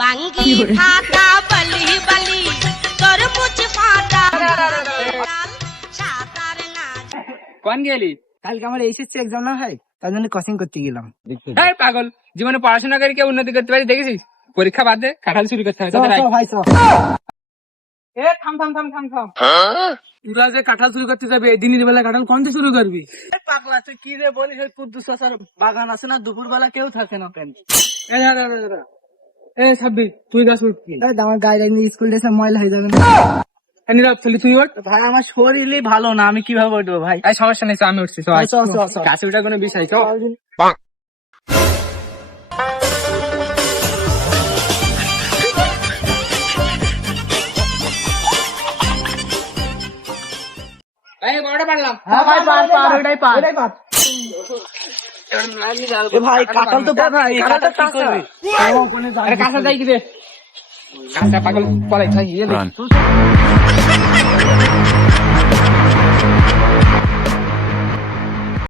বাঙ্গি ফাটা বলি বলি তরমুজ ফাটা সাতার না কোন গেলি? কালকে আমার এইচএসসি এক্সাম না হয়, তার জন্য কোচিং করতে গেলাম। এই পাগল, জীবনে পড়াশোনা করে কেউ উন্নতি করতে পারি দেখেছিস? পরীক্ষা বাদ দে, কাঁঠাল চুরি করতে হবে। তাদের ভাই থাম। তোরা যে কাঁঠাল চুরি করতে যাবে, দিনের বেলা কাঁঠাল কোনটা শুরু করবি? পাগলা তুই কি রে বলিস? ওই কুদ্দুস চাচার বাগান আছে না, দুপুর বেলা কেউ থাকে না কেন? এ সাব্বি, তুই গাছ উঠবি। আমার গায়ে স্কুল ড্রেসে ময়লা হয়ে যাবে না। নীরব চলি, তুই ওঠ। ভাই আমার শরীরই ভালো না, আমি কিভাবে উঠবো ভাই? এই সমস্যা নেই, আমি উঠছি। চল। গাছে উঠার কোনো বিষয় চল। বড়টা পারলাম। হ্যাঁ ভাই, পার ওটাই পার। ভাই কাঁঠাল তো ভাই, কাঁঠাল কি করবি? আরে কাঁচা যাই কি রে? কাঁচা পাগল পলাই খাই